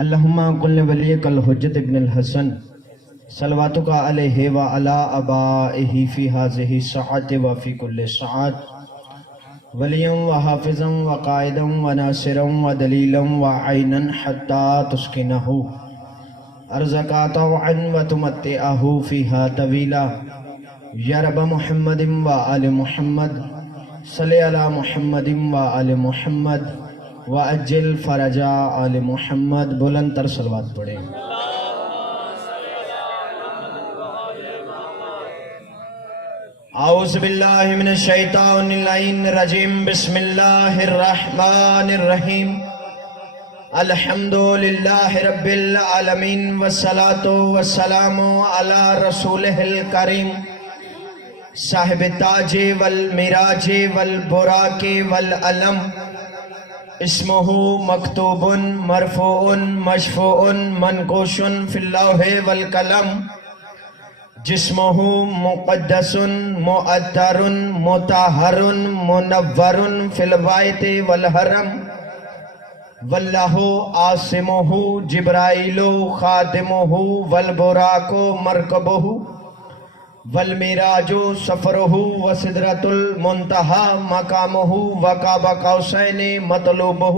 اللہم قل ولیک الحجت ابن الحسن صلواتک علیہ وعلا آبائہ فی ہذہ الساعۃ وفی کل ساعۃ ولیا وحافظا وقائدا وناصرا ودلیلا وعینا حتی تسکنہ ارزق طوعا وتمتعہ فیہا طویلا یا رب محمد وآل محمد صلی علی محمد وآل محمد وعجل فرجا آل محمد. بلند تر صلوات پڑھیں. اعوذ باللہ من الشیطان اللعین الرجیم. بسم اللہ الرحمن الرحیم. الحمد للہ رب العالمین والصلاة والسلام علی رسولہ الکریم صاحب تاج والمراج والبراق والعلم اسمہ مکتوب مرفوع مشفوع منقوش فی اللوح والقلم جسمہ مقدس معطر مطہر منور فی البیت والحرم واللہ عاصمہ جبرائیل خادمہ والبراق مرکبہ والمراج سفرہ وسدرۃ المنتہی مقامہ وقاب قوسین مطلوبہ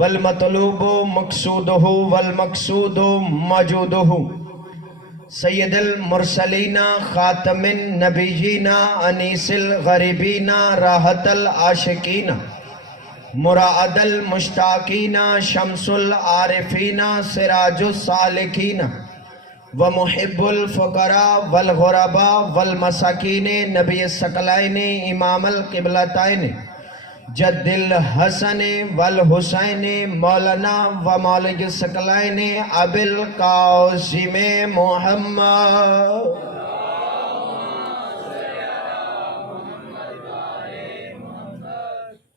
والمطلوب مقصودہ والمقصود موجودہ سید المرسلین خاتم النبیین انیس الغریبین راحت العاشقین مراعد المشتاقین شمس العارفین سراج السالکین ومحب الفقراء والغرباء والمساکین نبی الثقلین امام القبلتین جد الحسن والحسین مولانا و مولد الثقلین ابی القاسم محمد.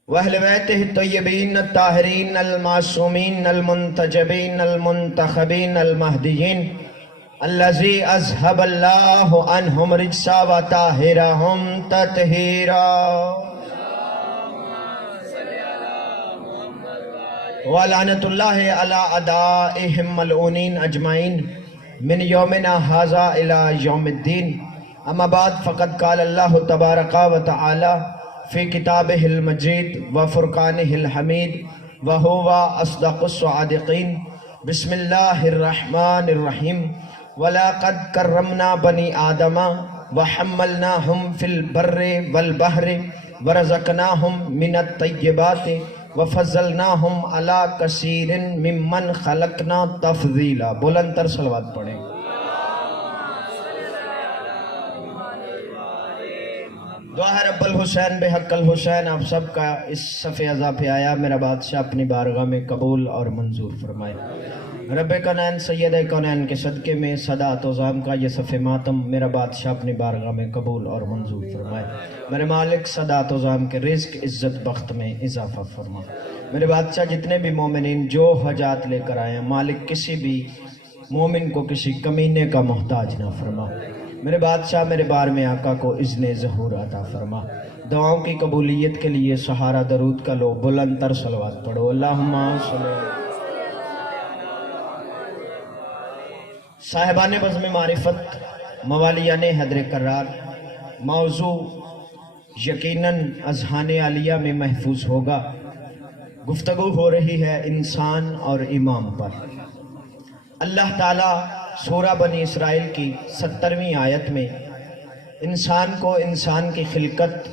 واہل بیتہ الطیبین الطاہرین المعصومین المنتجبین المنتخبین المہدیین الذی اذھب اللہ عنہم رجس وطہرہم تطہیرا. ولعنت اللہ علی اعدائہم ملعونین اجمعین من یومنا ھذا الی یوم الدین. اما بعد فقد قال اللہ تبارک و تعالی فی کتابہ المجید وفرقانہ الحمید وہو اصدق الصادقین. بسم اللہ الرحمن الرحیم. وَلَقَدْ كَرَّمْنَا بَنِي آدَمَ وَحَمَّلْنَاهُمْ فِي الْبَرِّ وَالْبَحْرِ وَرَزَقْنَاهُمْ مِنَ الطَّيِّبَاتِ وَفَضَّلْنَاهُمْ عَلَى كَثِيرٍ مِّمَّنْ خَلَقْنَا تَفْضِيلًا. بلند تر صلوات پڑھیں. دعا ہے رب الحسین بحق الحسین آپ سب کا اس صفحہ ازا پہ آیا میرا بادشاہ اپنی بارگاہ میں قبول اور منظور فرمائے. رب کونین سید کونین کے صدقے میں صداعت و زام کا یہ صفحہ ماتم میرا بادشاہ اپنی بارگاہ میں قبول اور منظور فرمائے. میرے مالک صداعت و زام کے رزق عزت بخت میں اضافہ فرما. میرے بادشاہ جتنے بھی مومنین جو حاجات لے کر آئے ہیں مالک کسی بھی مومن کو کسی کمینے کا محتاج نہ فرما. میرے بادشاہ میرے بار میں آقا کو اذن ظہور عطا فرما. دعاؤں کی قبولیت کے لیے سہارا درود کا لو. بلند تر صلوات پڑھو. اللہم صلی. صاحبان بزم معرفت موالیان حیدر کرار موضوع یقیناً اذہان عالیہ میں محفوظ ہوگا. گفتگو ہو رہی ہے انسان اور امام پر. اللہ تعالیٰ سورہ بنی اسرائیل کی 70ویں آیت میں انسان کو انسان کی خلقت،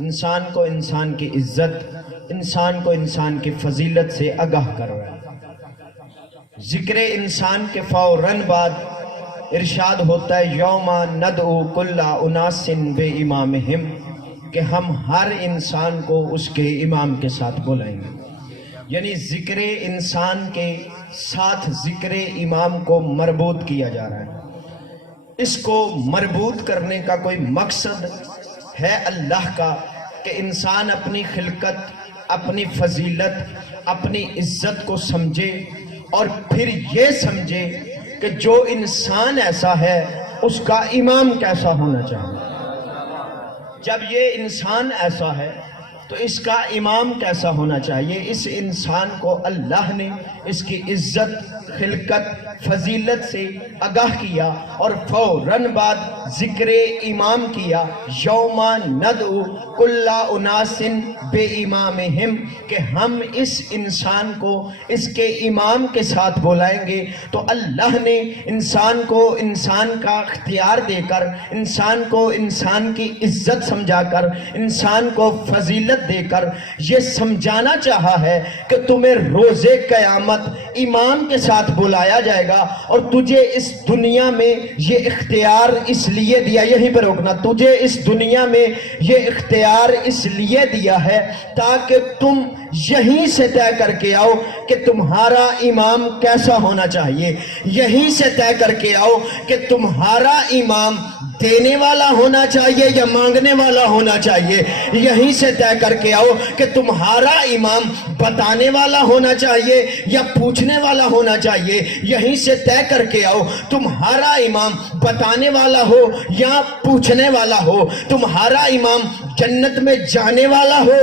انسان کو انسان کی عزت، انسان کو انسان کی فضیلت سے آگاہ کر رہا ہے. ذکر انسان کے فوراً بعد ارشاد ہوتا ہے یوم ندعو کل اناس بامامہم کہ ہم ہر انسان کو اس کے امام کے ساتھ بلائیں گے. یعنی ذکر انسان کے ساتھ ذکر امام کو مربوط کیا جا رہا ہے. اس کو مربوط کرنے کا کوئی مقصد ہے اللہ کا کہ انسان اپنی خلقت، اپنی فضیلت، اپنی عزت کو سمجھے اور پھر یہ سمجھے کہ جو انسان ایسا ہے اس کا امام کیسا ہونا چاہیے. جب یہ انسان ایسا ہے تو اس کا امام کیسا ہونا چاہیے؟ اس انسان کو اللہ نے اس کی عزت، خلقت، فضیلت سے آگاہ کیا اور فوراً بعد ذکر امام کیا، یوما ندعو کل اناس بے امامہم، کہ ہم اس انسان کو اس کے امام کے ساتھ بلائیں گے۔ تو اللہ نے انسان کو انسان کا اختیار دے کر، انسان کو انسان کی عزت سمجھا کر، انسان کو فضیلت دے کر یہ سمجھانا چاہا ہے کہ تمہیں روز قیامت امام کے ساتھ بلایا جائے گا، اور تجھے اس دنیا میں یہ اختیار اس لیے دیا، یہیں پر روکنا، تجھے اس دنیا میں یہ اختیار اس لیے دیا ہے تاکہ تم یہیں سے طے کر کے آؤ کہ تمہارا امام کیسا ہونا چاہیے، یہیں سے طے کر کے آؤ کہ تمہارا امام دینے والا ہونا چاہیے یا مانگنے والا ہونا چاہیے، یہیں سے طے کر کے آؤ کہ تمہارا امام بتانے والا ہونا چاہیے یا پوچھنے والا ہونا چاہیے، یہیں سے طے کر کے آؤ تمہارا امام بتانے والا ہو یا پوچھنے والا ہو، تمہارا امام جنت میں جانے والا ہو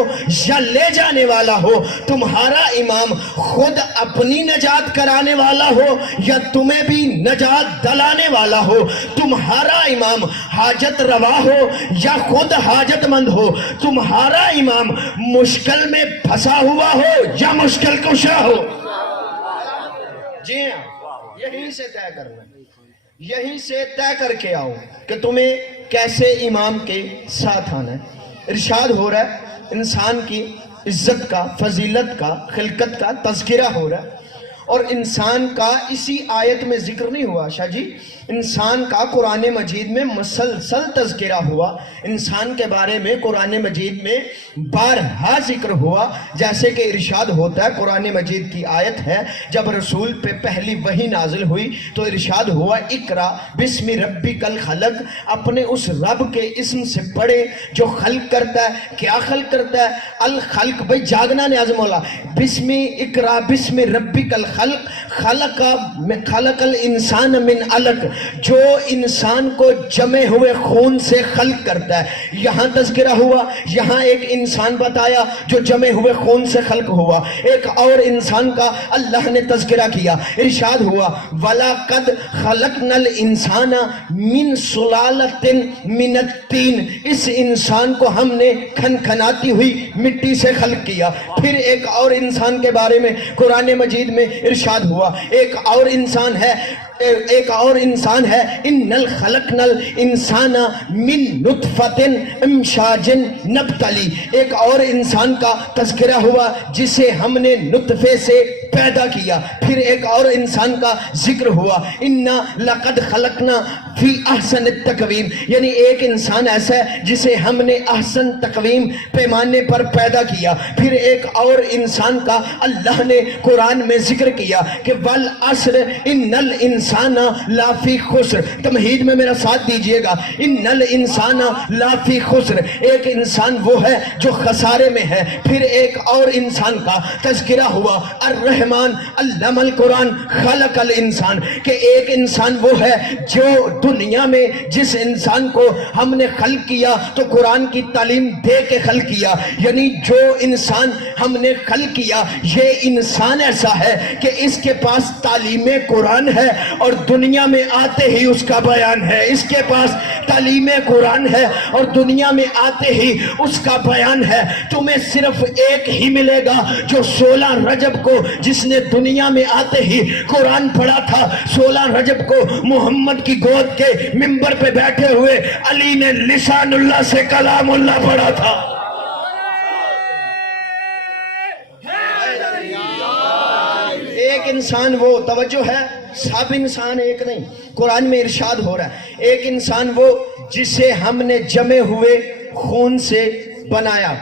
یا لے جانے والا ہو، تمہارا امام خود اپنی نجات کرانے والا ہو یا تمہیں بھی نجات دلانے والا ہو، تمہارا امام حاجت روا ہو یا خود حاجت مند ہو، تمہارا امام مشکل میں پھنسا ہوا ہو یا مشکل کشا ہو۔ جی ہاں، یہیں سے طے کرنا، یہیں سے طے کر کے آؤ کہ تمہیں کیسے امام کے ساتھ آنا ہے۔ ارشاد ہو رہا ہے انسان کی عزت کا، فضیلت کا، خلقت کا تذکرہ ہو رہا ہے، اور انسان کا اسی آیت میں ذکر نہیں ہوا شاہ جی، انسان کا قرآن مجید میں مسلسل تذکرہ ہوا، انسان کے بارے میں قرآن مجید میں بارہا ذکر ہوا، جیسے کہ ارشاد ہوتا ہے، قرآن مجید کی آیت ہے، جب رسول پہ پہلی وحی نازل ہوئی تو ارشاد ہوا اقرا بسم ربک الخلق، اپنے اس رب کے اسم سے پڑھے جو خلق کرتا ہے۔ کیا خلق کرتا ہے؟ الخلق، بھئی جاگنا نیاز مولا، بسم اقرا بسم ربک الخلق، خلق الانسان من علق، جو انسان کو جمے ہوئے خون سے خلق کرتا ہے۔ یہاں تذکرہ ہوا، یہاں ایک انسان بتایا جو جمے ہوئے خون سے خلق ہوا، ایک اور انسان کا اللہ نے تذکرہ کیا، ارشاد ہوا وَلَقَدْ خَلَقْنَا الْإِنسَانَ مِنْ سُلَالَةٍ مِنَ الطِّينِ، اس انسان کو ہم نے کھنکھناتی ہوئی مٹی سے خلق کیا۔ پھر ایک اور انسان کے بارے میں قرآن مجید میں ارشاد ہوا، ایک اور انسان ہے ان خلقنا الانسان من نطفۃ امشاج نبتلی، ایک اور انسان کا تذکرہ ہوا جسے ہم نے نطفے سے پیدا کیا۔ پھر ایک اور انسان کا ذکر ہوا انا لقد خلقنا فی احسن التقویم، یعنی ایک انسان ایسا ہے جسے ہم نے احسن تقویم پیمانے پر پیدا کیا۔ پھر ایک اور انسان کا اللہ نے قرآن میں ذکر کیا کہ والعصر ان الانسان لا فی خسر، تمہید میں میرا ساتھ دیجئے گا، ان الانسان لا فی خسر، ایک انسان وہ ہے جو خسارے میں ہے۔ پھر ایک اور انسان کا تذکرہ ہوا الرحمن علم القرآن خلق الانسان، کہ ایک انسان وہ ہے جو دنیا میں جس انسان کو ہم نے خلق کیا تو قرآن کی تعلیم دے کے خلق کیا، یعنی جو انسان ہم نے خلق کیا یہ انسان ایسا ہے کہ اس کے پاس تعلیم قرآن ہے اور دنیا میں آتے ہی اس کا بیان ہے، اس کے پاس تعلیم قرآن ہے اور دنیا میں آتے ہی اس کا بیان ہے۔ تمہیں صرف ایک ہی ملے گا جو 16 رجب کو جس نے دنیا میں آتے ہی قرآن پڑھا تھا، 16 رجب کو محمد کی گود کے ممبر پہ بیٹھے ہوئے علی نے لسان اللہ سے کلام اللہ پڑھا تھا۔ ایک انسان وہ، توجہ ہے، سب انسان ایک نہیں، قرآن میں ارشاد ہو رہا ہے ایک انسان وہ جسے ہم نے جمے ہوئے خون سے بنایا،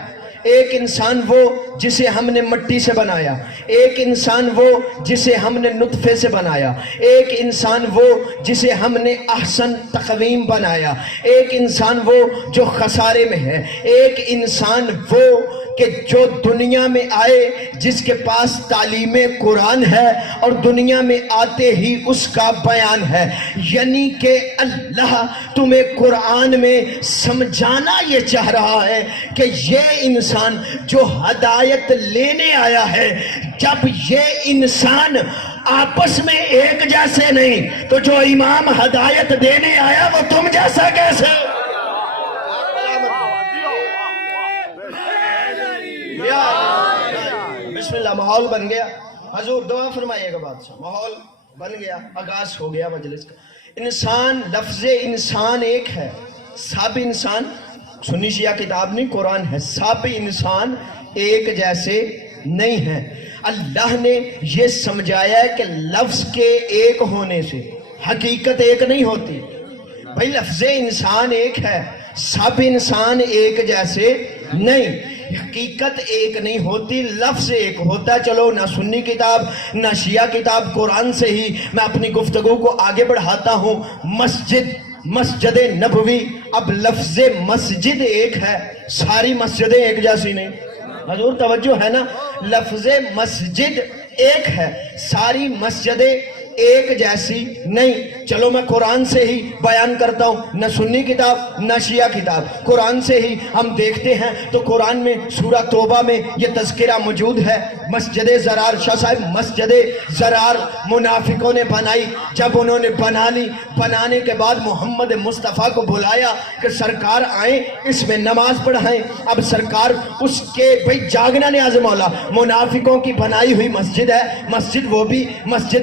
ایک انسان وہ جسے ہم نے مٹی سے بنایا، ایک انسان وہ جسے ہم نے نطفے سے بنایا، ایک انسان وہ جسے ہم نے احسن تقویم بنایا، ایک انسان وہ جو خسارے میں ہے، ایک انسان وہ کہ جو دنیا میں آئے جس کے پاس تعلیم قرآن ہے اور دنیا میں آتے ہی اس کا بیان ہے، یعنی کہ اللہ تمہیں قرآن میں سمجھانا یہ چاہ رہا ہے کہ یہ انسان جو ہدایت لینے آیا ہے، جب یہ انسان آپس میں ایک جیسے نہیں تو جو امام ہدایت دینے آیا وہ تم جیسا کیسے؟ بسم اللہ، ماحول بن گیا. حضور دعا فرمائیے گا بادشاہ. ماحول بن گیا، آغاز ہو گیا مجلس کا. انسان، لفظ انسان ایک ہے، سب انسان سنی شیعہ کتاب نہیں قرآن ہے، سب انسان ایک جیسے نہیں ہیں. اللہ نے یہ سمجھایا ہے کہ لفظ کے ایک ہونے سے حقیقت ایک نہیں ہوتی. بھئی لفظ انسان ایک ہے، سب انسان ایک جیسے نہیں، حقیقت ایک نہیں ہوتی، لفظ ایک ہوتا ہے. چلو نہ سنی کتاب نہ شیعہ کتاب، قرآن سے ہی میں اپنی گفتگو کو آگے بڑھاتا ہوں. مسجد نبوی، اب لفظ مسجد ایک ہے، ساری مسجدیں ایک جیسی نہیں. حضور توجہ ہے نا، لفظ مسجد ایک ہے، ساری مسجدیں ایک جیسی نہیں. چلو میں قرآن سے ہی بیان کرتا ہوں، نہ سنی کتاب نہ شیعہ کتاب، قرآن سے ہی ہم دیکھتے ہیں. تو قرآن میں سورہ توبہ میں یہ تذکرہ موجود ہے. مسجد زرار، شاہ صاحب مسجد زرار منافقوں نے بنائی. جب انہوں نے بنا لی، بنانے کے بعد محمد مصطفیٰ کو بلایا کہ سرکار آئیں اس میں نماز پڑھائیں. اب سرکار اس کے بھئی جاگنا نیاز مولا، منافقوں کی بنائی ہوئی مسجد ہے، مسجد وہ بھی مسجد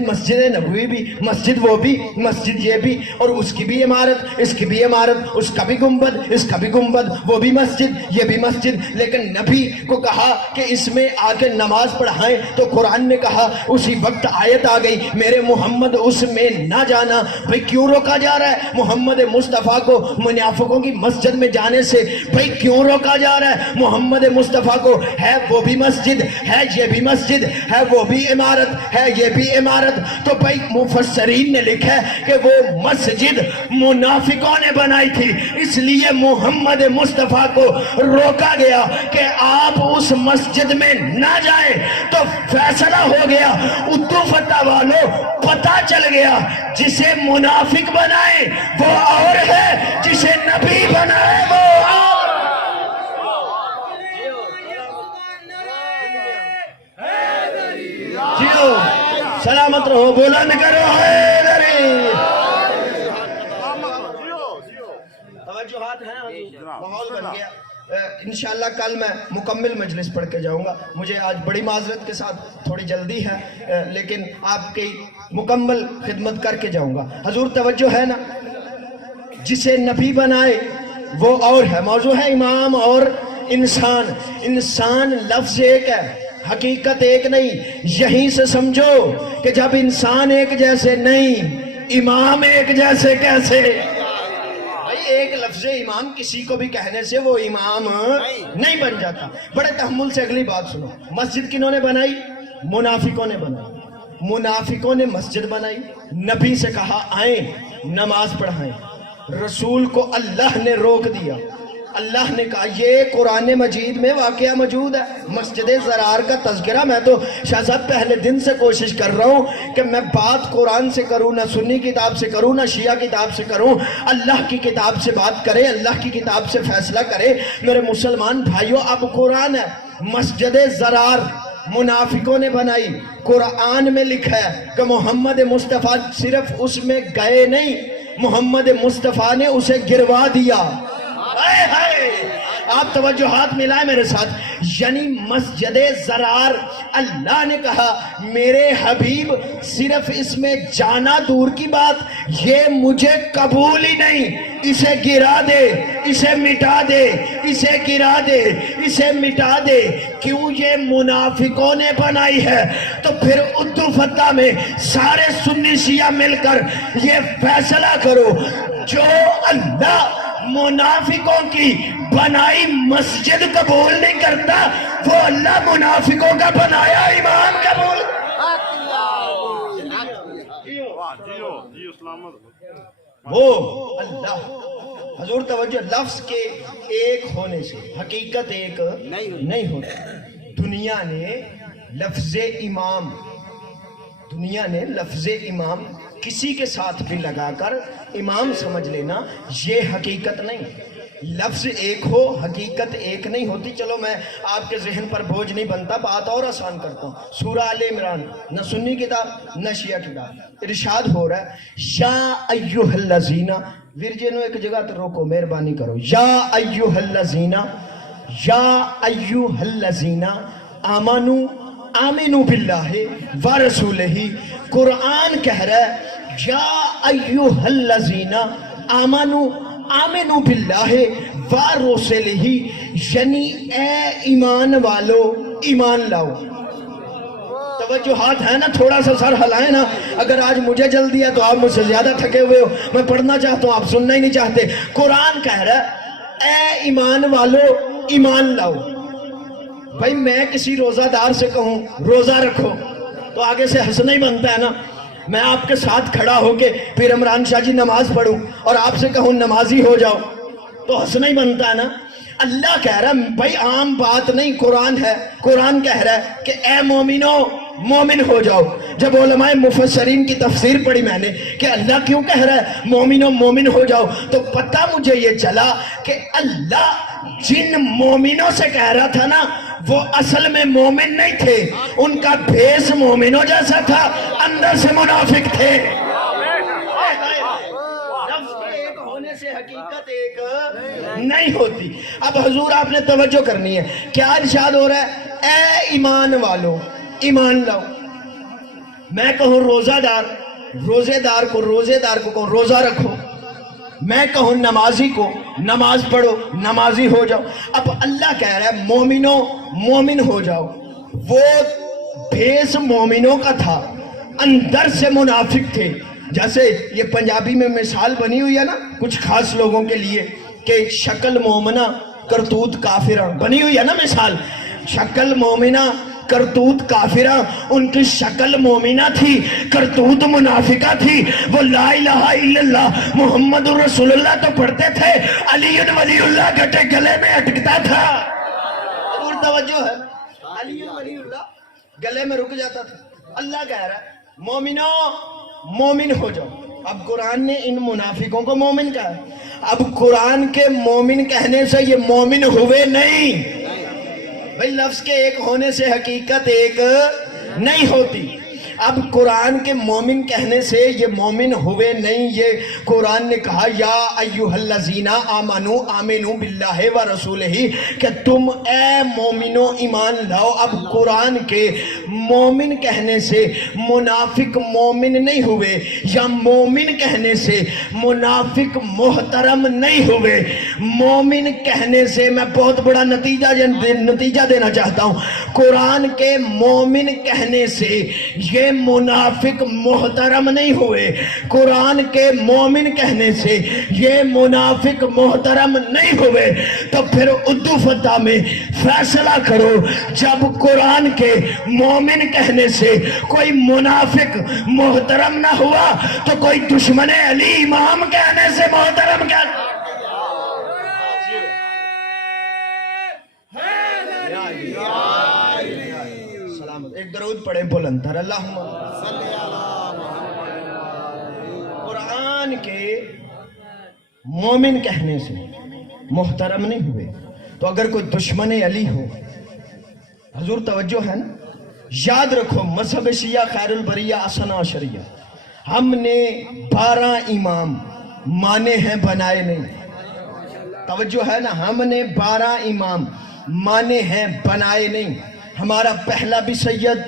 نبوی بھی، مسجد وہ بھی مسجد یہ بھی، اور اس کی بھی عمارت اس کی بھی عمارت، اس کا بھی گنبد اس کا بھی گنبد، وہ بھی مسجد یہ بھی مسجد. لیکن نبی کو کہا کہ اس میں آ کے نماز پڑھائیں تو قرآن نے کہا، اسی وقت آیت آ گئی، میرے محمد اس میں نہ جانا. بھئی کیوں روکا جا رہا ہے محمد مصطفیٰ کو منافقوں کی مسجد میں جانے سے؟ بھئی کیوں روکا جا رہا ہے محمد مصطفیٰ کو؟ ہے وہ بھی مسجد، ہے یہ بھی مسجد، ہے وہ بھی عمارت، ہے یہ بھی عمارت. تو بھئی مفسرین نے لکھا ہے کہ وہ مسجد منافقوں نے بنائی تھی، اس لیے محمد مصطفیٰ کو روکا گیا کہ آپ اس مسجد میں نہ جائیں. تو فیصلہ ہو گیا، اردو فتح والوں پتہ چل گیا، جسے منافق بنائے وہ اور ہے، جسے نبی بنائے وہ اور. جیو سلامت رہو، بلند کرو حیدری. توجہات ہیں، ماحول بن گیا. انشاءاللہ کل میں مکمل مجلس پڑھ کے جاؤں گا. مجھے آج بڑی معذرت کے ساتھ تھوڑی جلدی ہے، لیکن آپ کی مکمل خدمت کر کے جاؤں گا. حضور توجہ ہے نا، جسے نبی بنائے وہ اور ہے. موضوع ہے امام اور انسان. انسان لفظ ایک ہے، حقیقت ایک نہیں. یہیں سے سمجھو کہ جب انسان ایک جیسے نہیں، امام ایک جیسے کیسے؟ ایک لفظ امام کسی کو بھی کہنے سے وہ امام نہیں بن جاتا. بڑے تحمل سے اگلی بات سنو. مسجد کنہوں نے بنائی؟ منافقوں نے بنائی. منافقوں نے مسجد بنائی، نبی سے کہا آئیں نماز پڑھائیں. رسول کو اللہ نے روک دیا. اللہ نے کہا، یہ قرآن مجید میں واقعہ موجود ہے، مسجد زرار کا تذکرہ. میں تو شاہ صاحب پہلے دن سے کوشش کر رہا ہوں کہ میں بات قرآن سے کروں، نہ سنی کتاب سے کروں نہ شیعہ کتاب سے کروں. اللہ کی کتاب سے بات کرے، اللہ کی کتاب سے فیصلہ کرے. میرے مسلمان بھائیوں، اب قرآن ہے، مسجد زرار منافقوں نے بنائی. قرآن میں لکھا ہے کہ محمد مصطفیٰ صرف اس میں گئے نہیں، محمد مصطفیٰ نے اسے گروا دیا. آپ توجہات ملائے میرے ساتھ. یعنی مسجد زرار اللہ نے کہا میرے حبیب صرف اس میں جانا دور کی بات، یہ مجھے قبول ہی نہیں، اسے گرا دے، اسے مٹا دے، اسے گرا دے، اسے مٹا دے. کیوں؟ یہ منافقوں نے بنائی ہے. تو پھر اردو فتح میں سارے سنی شیعہ مل کر یہ فیصلہ کرو، جو اللہ منافقوں کی بنائی مسجد قبول نہیں کرتا، وہ اللہ منافقوں کا بنایا امام قبول. وہ اللہ حضور توجہ، لفظ کے ایک ہونے سے حقیقت ایک نہیں ہوتی۔ دنیا نے لفظ امام کسی کے ساتھ بھی لگا کر امام سمجھ لینا، یہ حقیقت نہیں۔ لفظ ایک ہو، حقیقت ایک نہیں ہوتی۔ چلو میں آپ کے ذہن پر بوجھ نہیں بنتا، بات اور آسان کرتا ہوں۔ سورہ آل عمران، نہ سنی کتاب نہ شیعہ کتاب، ارشاد ہو رہا ہے یا ایھا الذین، ورجے نو ایک جگہ تے روکو، مہربانی کرو، یا ایھا الذین آمنوا باللہ ورسولہ۔ قرآن کہہ رہا ہے یا ایھا الذین آمنوا باللہ ورسولہ، یعنی اے ایمان والو ایمان لاؤ۔ توجہات ہے نا، تھوڑا سا سر ہلائیں نا۔ اگر آج مجھے جلدی ہے تو آپ مجھ سے زیادہ تھکے ہوئے ہو، میں پڑھنا چاہتا ہوں آپ سننا ہی نہیں چاہتے۔ قرآن کہہ رہا ہے اے ایمان والو ایمان لاؤ۔ بھائی میں کسی روزہ دار سے کہوں روزہ رکھو تو آگے سے ہنسنا ہی بنتا ہے نا۔ میں آپ کے ساتھ کھڑا ہو کے پیر عمران شاہ جی نماز پڑھوں اور آپ سے کہوں نمازی ہو جاؤ تو ہنسنا ہی بنتا ہے نا۔ اللہ کہہ رہا ہے بھائی عام بات نہیں، قرآن ہے، قرآن کہہ رہا ہے کہ اے مومنو مومن ہو جاؤ۔ جب علماء مفسرین کی تفسیر پڑھی میں نے کہ اللہ کیوں کہہ رہا ہے مومنو مومن ہو جاؤ، تو پتہ مجھے یہ چلا کہ اللہ جن مومنوں سے کہہ رہا تھا نا وہ اصل میں مومن نہیں تھے، ان کا بھیس مومنوں جیسا تھا، اندر سے منافق تھے۔ لفظ کے ایک ہونے سے حقیقت ایک نہیں ہوتی۔ اب حضور آپ نے توجہ کرنی ہے، کیا ارشاد ہو رہا ہے اے ایمان والو ایمان لاؤ۔ میں کہوں روزہ دار کو کہوں روزہ رکھو، میں کہوں نمازی کو نماز پڑھو نمازی ہو جاؤ۔ اب اللہ کہہ رہا ہے مومنوں مومن ہو جاؤ، وہ بھیس مومنوں کا تھا، اندر سے منافق تھے۔ جیسے یہ پنجابی میں مثال بنی ہوئی ہے نا کچھ خاص لوگوں کے لیے کہ شکل مومنہ کرتوت کافرہ، بنی ہوئی ہے نا مثال، شکل مومنہ کرتوت کافرہ۔ ان کی شکل مومنہ تھی، کرتوت منافقہ تھی۔ وہ لا الہ الا اللہ محمد رسول اللہ تو پڑھتے تھے، علی ولی اللہ گٹے گلے میں اٹکتا تھا۔ اور توجہ ہے، علی ولی اللہ گلے میں رک جاتا تھا۔ اللہ کہہ رہا ہے مومنوں مومن ہو جاؤ۔ اب قرآن نے ان منافقوں کو مومن کہا ہے۔ اب قرآن کے مومن کہنے سے یہ مومن ہوئے نہیں۔ بھئی لفظ کے ایک ہونے سے حقیقت ایک نہیں ہوتی۔ اب قرآن کے مومن کہنے سے یہ مومن ہوئے نہیں، یہ قرآن نے کہا یا ایھا الذین آمنوا باللہ ورسولہ کہ تم اے مومنو ایمان لاؤ۔ اب قرآن کے مومن کہنے سے منافق مومن نہیں ہوئے، یا مومن کہنے سے منافق محترم نہیں ہوئے۔ مومن کہنے سے میں بہت بڑا نتیجہ دینا چاہتا ہوں، قرآن کے مومن کہنے سے یہ منافق محترم نہیں ہوئے، قرآن کے مومن کہنے سے یہ منافق محترم نہیں ہوئے۔ تو پھر اردو فتح میں فیصلہ کرو، جب قرآن کے مومن کہنے سے کوئی منافق محترم نہ ہوا تو کوئی دشمن علی امام کہنے سے محترم کیا؟ ایک درود پڑھیں بلند تر، اللہم قرآن کے مومن کہنے سے محترم نہیں ہوئے تو اگر کوئی دشمن علی ہو، حضور توجہ ہے نا، یاد رکھو مذہب شیعہ خیر البریہ اثنا عشریہ، ہم نے 12 امام مانے ہیں بنائے نہیں۔ توجہ ہے نا، ہم نے 12 امام مانے ہیں بنائے نہیں۔ ہمارا پہلا بھی سید،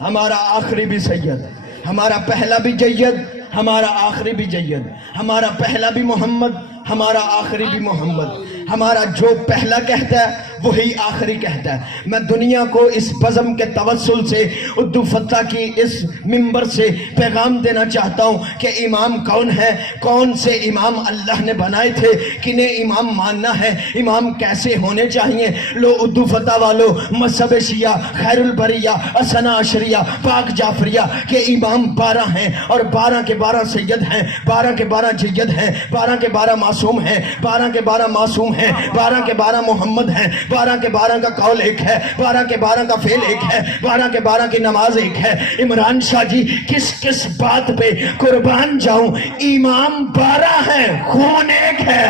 ہمارا آخری بھی سید، ہمارا پہلا بھی جید، ہمارا آخری بھی جید، ہمارا پہلا بھی محمد، ہمارا آخری بھی محمد۔ ہمارا جو پہلا کہتا ہے وہی آخری کہتا ہے۔ میں دنیا کو اس بزم کے توسل سے عبد الفتاح کی اس منبر سے پیغام دینا چاہتا ہوں کہ امام کون ہے، کون سے امام اللہ نے بنائے تھے، کنہیں امام ماننا ہے، امام کیسے ہونے چاہیے۔ لو عبد الفتاح والو، مذہب شیعہ، خیر البریہ، اثنا عشریہ، پاک جعفریہ کے امام 12 ہیں، اور 12 کے 12 سید ہیں، 12 کے 12 جید ہیں، 12 کے 12 معصوم ہیں، 12 کے 12 معصوم ہیں، 12 کے 12 محمد ہیں، 12 کے 12 کا قول ایک ہے، 12 کے 12 کا فعل ایک ہے، 12 کے 12 کی نماز ایک ہے۔ عمران شاہ جی کس کس بات پہ قربان جاؤں؟ امام 12 ہیں، خون ایک ہے،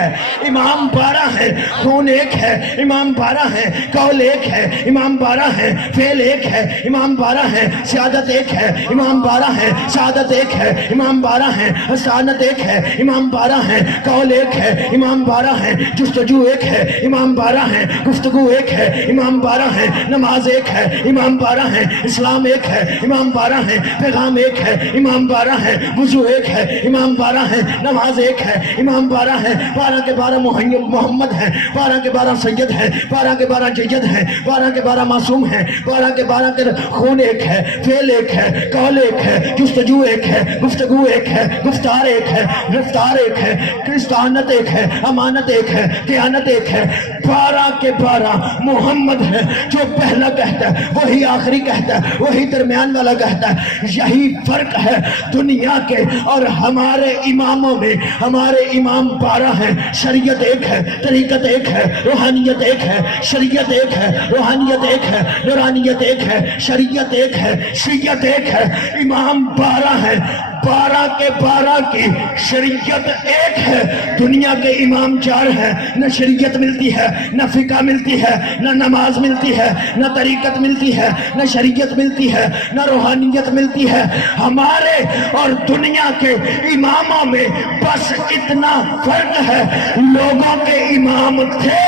امام 12 ہیں، خون ایک ہے، امام 12 ہیں، قول ایک ہے، امام 12 ہیں، فعل ایک ہے، امام 12 ہیں، سیادت ایک ہے، امام 12 ہیں، سعادت ایک ہے، امام 12 ہیں، حسانت ایک ہے، امام 12 ہیں، قول ایک ہے، امام 12 ہیں، جستجو ایک ہے، امام 12 ہیں، گفتگو ایک ہے، امام 12 ہیں، نماز ایک ہے، امام 12 ہیں، اسلام ایک ہے، امام 12 ہیں، پیغام ایک ہے، امام 12 ہیں، وضو ایک ہے، امام 12 ہیں، نماز ایک ہے، امام 12 ہیں، 12 کے 12 محمد ہیں، 12 کے 12 سید ہیں، 12 کے 12 جید ہیں، 12 کے 12 معصوم ہیں، 12 کے 12 کے خون ایک ہے، فعل ایک ہے، قول ایک ہے، جستجو ایک ہے، گفتگو ایک ہے، گفتار ایک ہے، رفتار ایک ہے، کرستانت ایک ہے، امانت ایک ہے، دیانت ایک ہے۔ 12 کے 12 محمد ہے، جو پہلا کہتا ہے وہی آخری کہتا ہے، وہی درمیان والا کہتا ہے۔ یہی فرق ہے دنیا کے اور ہمارے اماموں میں۔ ہمارے امام 12 ہیں، شریعت ایک ہے، طریقت ایک ہے، روحانیت ایک ہے، شریعت ایک ہے، روحانیت ایک ہے، نورانیت ایک ہے، شریعت ایک ہے، شریعت ایک ہے۔ امام 12 ہیں، 12 کے 12 کی شریعت ایک ہے۔ دنیا کے امام 4 ہیں، نہ شریعت ملتی ہے، نہ فقہ ملتی ہے، نہ نماز ملتی ہے، نہ طریقت ملتی ہے، نہ شریعت ملتی ہے، نہ روحانیت ملتی ہے۔ ہمارے اور دنیا کے اماموں میں بس اتنا فرق ہے، لوگوں کے امام تھے،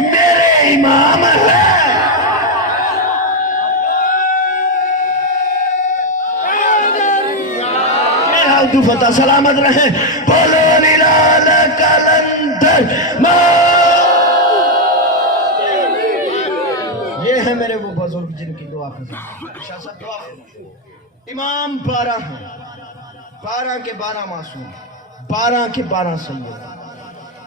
میرے امام ہیں۔ عبد الفتاح سلامت رہیں، بولو نلال کلندر یہ ہے میرے وہ بزرگ جن کی دعا شاہ صاحب دعا امام 12 ہیں، 12 کے 12 معصوم، 12 کے 12 سید۔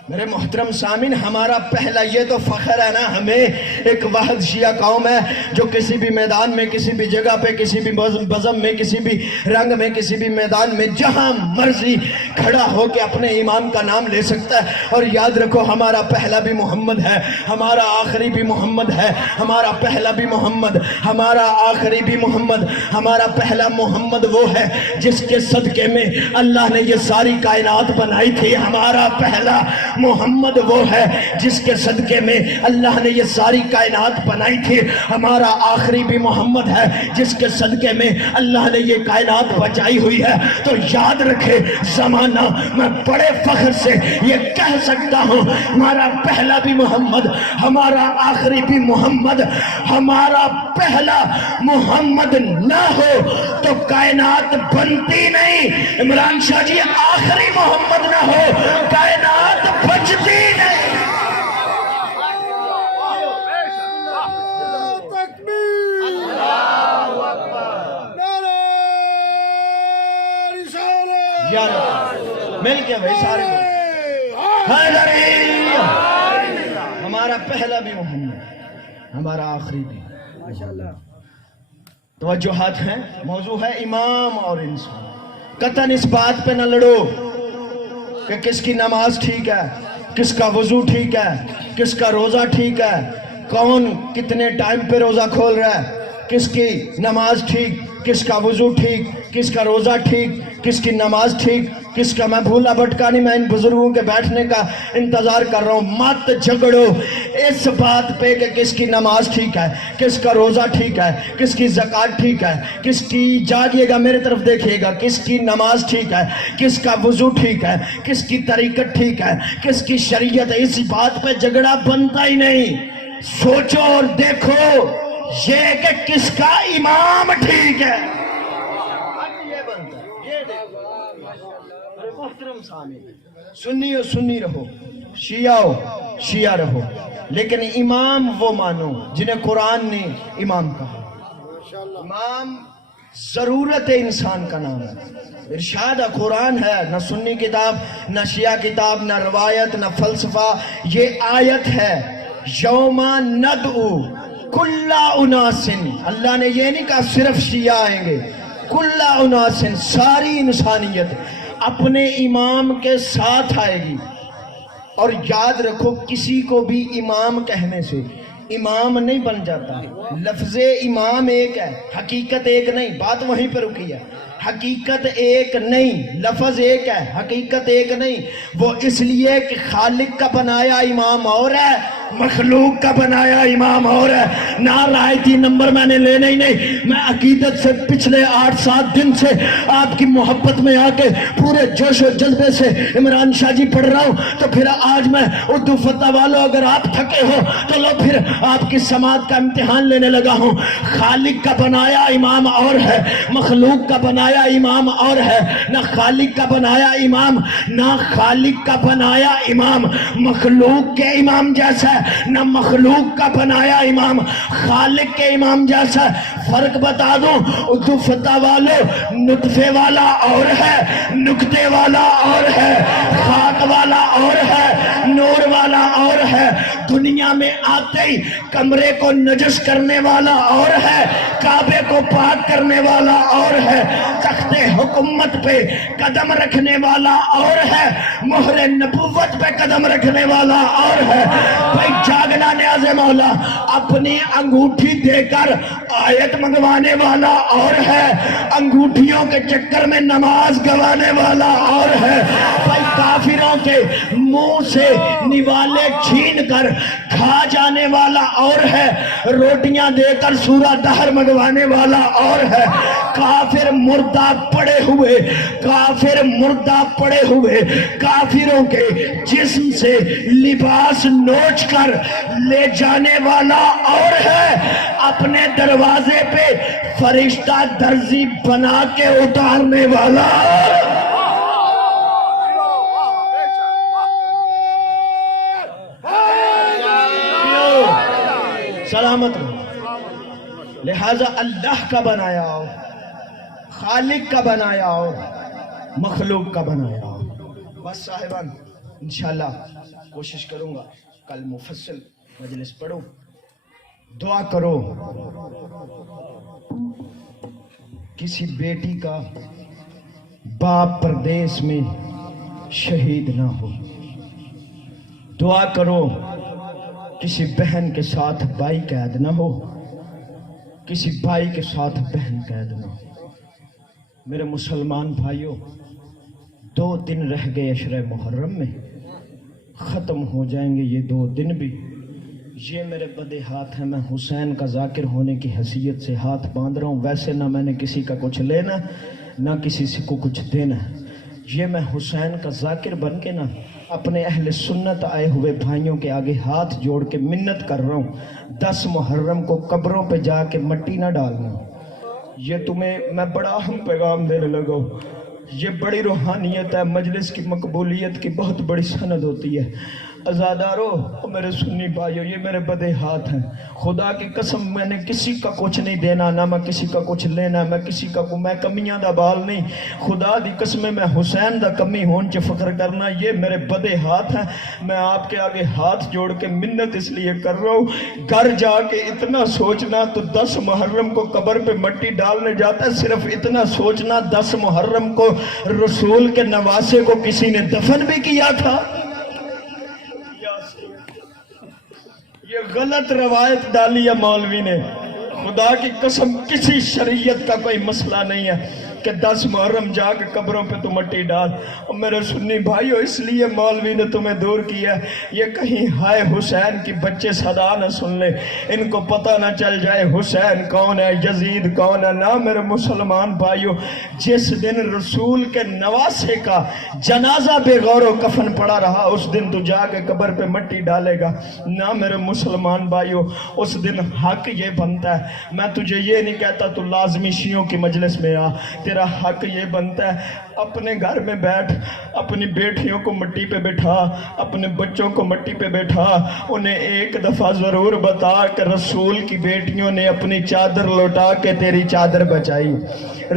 میرے محترم سامعین، ہمارا پہلا یہ تو فخر ہے نا، ہمیں ایک واحد شیعہ قوم ہے جو کسی بھی میدان میں، کسی بھی جگہ پہ، کسی بھی بزم میں، کسی بھی رنگ میں، کسی بھی میدان میں جہاں مرضی کھڑا ہو کے اپنے امام کا نام لے سکتا ہے۔ اور یاد رکھو، ہمارا پہلا بھی محمد ہے، ہمارا آخری بھی محمد ہے، ہمارا پہلا بھی محمد، ہمارا آخری بھی محمد۔ ہمارا پہلا محمد وہ ہے جس کے صدقے میں اللہ نے یہ ساری کائنات بنائی تھی۔ ہمارا پہلا محمد وہ ہے جس کے صدقے میں اللہ نے یہ ساری کائنات بنائی تھی۔ ہمارا آخری بھی محمد ہے جس کے صدقے میں اللہ نے یہ کائنات بچائی ہوئی ہے۔ تو یاد رکھے زمانہ، میں بڑے فخر سے یہ کہہ سکتا ہوں، ہمارا پہلا بھی محمد، ہمارا آخری بھی محمد۔ ہمارا پہلا محمد نہ ہو تو کائنات بنتی نہیں۔ عمران شاہ جی، آخری محمد نہ ہو کائنات بچتی نہیں۔ مل کے بھائی سارے ہمارا پہلا بھی محمد، ہمارا آخری بھی۔ توجہات ہیں، موضوع ہے امام اور انسان۔ قطعاً اس بات پہ نہ لڑو کہ کس کی نماز ٹھیک ہے، کس کا وضو ٹھیک ہے، کس کا روزہ ٹھیک ہے، کون کتنے ٹائم پہ روزہ کھول رہا ہے، کس کی نماز ٹھیک، کس کا وضو ٹھیک، کس کا روزہ ٹھیک، کس کی نماز ٹھیک، کس کا۔ میں بھولا بھٹکا نہیں، میں ان بزرگوں کے بیٹھنے کا انتظار کر رہا ہوں۔ مت جھگڑو اس بات پہ کہ کس کی نماز ٹھیک ہے، کس کا روزہ ٹھیک ہے، کس کی زکوٰۃ ٹھیک ہے، کس کی، جاگیے گا میرے طرف دیکھیے گا، کس کی نماز ٹھیک ہے، کس کا وضو ٹھیک ہے، کس کی طریقت ٹھیک ہے، کس کی شریعت ہے۔ اس بات پہ جھگڑا بنتا ہی نہیں۔ سوچو اور دیکھو یہ کہ کس کا امام ٹھیک ہے۔ ہوتا ہے. یہ دیکھو میرے محترم سامعین، سنی ہو سنی رہو، شیعہ ہو شیعہ رہو، لیکن امام وہ مانو جنہیں قرآن نے امام کہا. امام ضرورت انسان کا نام ہے، ارشاد قرآن ہے، نہ سنی کتاب نہ شیعہ کتاب نہ روایت نہ فلسفہ. یہ آیت ہے یوما ندعو کل اناس، اللہ نے یہ نہیں کہا صرف شیعہ آئیں گے، کل اناس ساری انسانیت اپنے امام کے ساتھ آئے گی. اور یاد رکھو کسی کو بھی امام کہنے سے امام نہیں بن جاتا. لفظ امام ایک ہے، حقیقت ایک نہیں. بات وہیں پر رکی ہے، حقیقت ایک نہیں، لفظ ایک ہے، حقیقت ایک نہیں. وہ اس لیے کہ خالق کا بنایا امام اور ہے، مخلوق کا بنایا امام اور ہے. نہ رائتی نمبر میں نے لینا ہی نہیں. میں عقیدت سے پچھلے 8-7 دن سے آپ کی محبت میں آ کے پورے جوش و جذبے سے عمران شاہ جی پڑھ رہا ہوں. تو پھر آج میں اردو فتح والوں اگر آپ تھکے ہو تو لو پھر آپ کی سماعت کا امتحان لینے لگا ہوں. خالق کا بنایا امام اور ہے، مخلوق کا بنایا امام اور ہے. نہ خالق کا بنایا امام نہ خالق کا بنایا امام مخلوق کے امام جیسا ہے، نہ مخلوق کا بنایا امام خالق کے امام جیسا ہے. فرق بتا دوں اردو فتح والوں، نطفے والا اور ہے، نکتے والا اور ہے، خاک والا اور ہے، نور والا اور ہے. دنیا میں آتے ہی کمرے کو نجس کرنے والا اور ہے، کعبے کو پاک کرنے والا اور ہے، تخت حکومت پہ قدم رکھنے والا اور ہے، مہر نبوت پہ قدم رکھنے والا اور ہے. بھائی جاگنا نیاز مولا، اپنی انگوٹھی دے کر آیت منگوانے والا اور ہے، انگوٹھیوں کے چکر میں نماز گوانے والا اور ہے. بھائی کافروں کے منہ سے نوالے چھین کر کھا جانے والا اور ہے، روٹیاں دے کر سورہ دہر منگوانے والا اور ہے. کافر مردہ پڑے ہوئے، کافر مردہ پڑے ہوئے کافروں کے جسم سے لباس نوچ کر لے جانے والا اور ہے، اپنے دروازے پہ فرشتہ درزی بنا کے اتارنے والا. سلامت رہو. لہذا اللہ کا بنایا ہو، خالق کا بنایا ہو، مخلوق کا بنایا ہو. بس صاحبان انشاءاللہ کوشش کروں گا کل مفصل مجلس پڑھوں. دعا کرو کسی بیٹی کا باپ پردیس میں شہید نہ ہو. دعا کرو کسی بہن کے ساتھ بھائی قید نہ ہو، کسی بھائی کے ساتھ بہن قید نہ ہو. میرے مسلمان بھائیوں، 2 دن رہ گئے عشرہ محرم میں، ختم ہو جائیں گے یہ 2 دن بھی. یہ میرے بدے ہاتھ ہیں، میں حسین کا ذاکر ہونے کی حیثیت سے ہاتھ باندھ رہا ہوں. ویسے نہ میں نے کسی کا کچھ لینا نہ کسی سے کو کچھ دینا. یہ میں حسین کا ذاکر بن کے نہ اپنے اہل سنت آئے ہوئے بھائیوں کے آگے ہاتھ جوڑ کے منت کر رہا ہوں، 10 محرم کو قبروں پہ جا کے مٹی نہ ڈالنا. یہ تمہیں میں بڑا اہم پیغام دینے لگا ہوں. یہ بڑی روحانیت ہے، مجلس کی مقبولیت کی بہت بڑی سند ہوتی ہے. ازادارو میرے سنی بھائیو، یہ میرے بدے ہاتھ ہیں. خدا کی قسم میں نے کسی کا کچھ نہیں دینا، نہ میں کسی کا کچھ لینا. میں کسی کا میں کمیاں دا بال نہیں. خدا دی قسم میں حسین دا کمی ہون چ فخر کرنا. یہ میرے بدے ہاتھ ہیں. میں آپ کے آگے ہاتھ جوڑ کے منت اس لیے کر رہا ہوں، گھر جا کے اتنا سوچنا تو 10 محرم کو قبر پہ مٹی ڈالنے جاتا ہے، صرف اتنا سوچنا 10 محرم کو رسول کے نواسے کو کسی نے دفن بھی کیا تھا. یہ غلط روایت ڈالی ہے مولوی نے. خدا کی قسم کسی شریعت کا کوئی مسئلہ نہیں ہے کہ 10 محرم جا کے قبروں پہ تو مٹی ڈال. اور میرے سنی بھائیو، اس لیے مولوی نے تمہیں دور کیا ہے. یہ کہیں ہائے حسین کی بچے صدا نہ سن لے، ان کو پتہ نہ چل جائے حسین کون ہے، یزید کون ہے. نہ میرے مسلمان بھائیو، جس دن رسول کے نواسے کا جنازہ بے غور و کفن پڑا رہا، اس دن تو جا کے قبر پہ مٹی ڈالے گا. نہ میرے مسلمان بھائیو، اس دن حق یہ بنتا ہے. میں تجھے یہ نہیں کہتا تو لازمی شیعوں کی مجلس میں آ، تیرا حق یہ بنتا ہے اپنے گھر میں بیٹھ، اپنی بیٹیوں کو مٹی پہ بٹھا، اپنے بچوں کو مٹی پہ بٹھا، انہیں ایک دفعہ ضرور بتا کہ رسول کی بیٹیوں نے اپنی چادر لوٹا کے تیری چادر بچائی،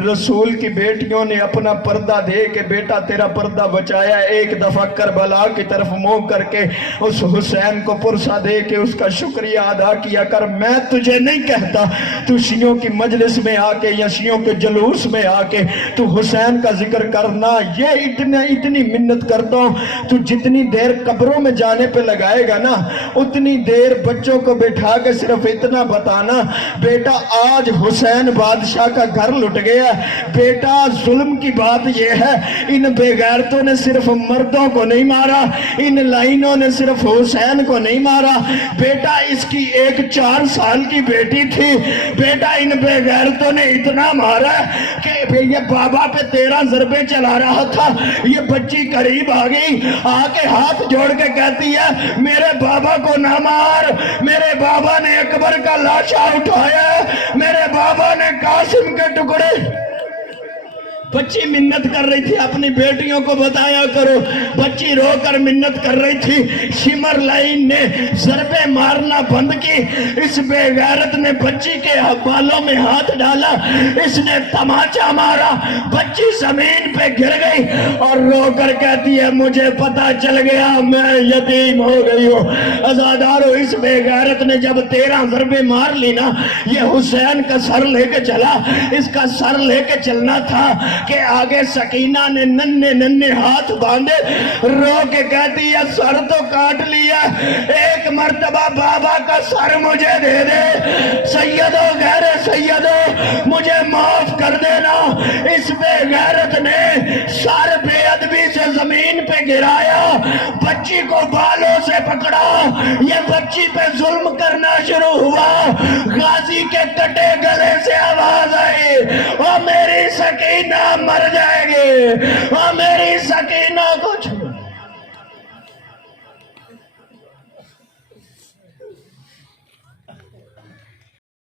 رسول کی بیٹیوں نے اپنا پردہ دے کے بیٹا تیرا پردہ بچایا۔ ایک دفعہ کربلا کی طرف منہ کر کے اس حسین کو پرسہ دے کے اس کا شکریہ ادا کیا کر۔ میں تجھے نہیں کہتا تو شیعوں کی مجلس میں آ کے یا شیعوں کے جلوس میں آ کے تو حسین کا ذکر کرنا، یہ اتنی منت کرتا ہوں تو جتنی دیر قبروں میں جانے پہ لگائے گا نا اتنی دیر بچوں کو بٹھا کے صرف اتنا بتانا، بیٹا آج حسین بادشاہ کا گھر لٹ گیا، بیٹا ظلم کی بات یہ ہے ان بے غیرتوں نے صرف مردوں کو نہیں مارا، ان لائنوں نے صرف حسین کو نہیں مارا، بیٹا اس کی ایک 4 سال کی بیٹی تھی، بیٹا ان بے غیرتوں نے اتنا مارا کہ یہ بابا پہ 13 ضربے چلا رہا تھا، یہ بچی قریب آ گئی، آ کے ہاتھ جوڑ کے کہتی ہے میرے بابا کو نہ مار، میرے بابا نے اکبر کا لاشا اٹھایا، میرے بابا نے قاسم کے ٹکڑے۔ بچی منت کر رہی تھی، اپنی بیٹیوں کو بتایا کرو، بچی رو کر منت کر رہی تھی، شمر لائن نے ضربے مارنا بند کی، اس بے غیرت نے بچی کے بالوں میں ہاتھ ڈالا، اس نے تماچا مارا، بچی زمین پہ گر گئی اور رو کر کہتی ہے مجھے پتا چل گیا میں یتیم ہو گئی ہوں۔ عزادارو اس بے غیرت نے جب 13 ضربے مار لی نا، یہ حسین کا سر لے کے چلا، اس کا سر لے کے چلنا تھا کہ آگے سکینہ نے ننھے ہاتھ باندھے، رو کے کہتی ہے سر تو کاٹ لیا، ایک مرتبہ بابا کا سر مجھے دے دے، سیدو غیر سیدو مجھے معاف کر دینا۔ اس بے غیرت نے سر بے ادبی سے زمین پہ گرایا، بچی کو بالوں سے پکڑا، یہ بچی پہ ظلم کرنا شروع ہوا، غازی کے کٹے گلے سے آواز آئی او میری سکینہ مر جائے گی، او میری سکینہ کو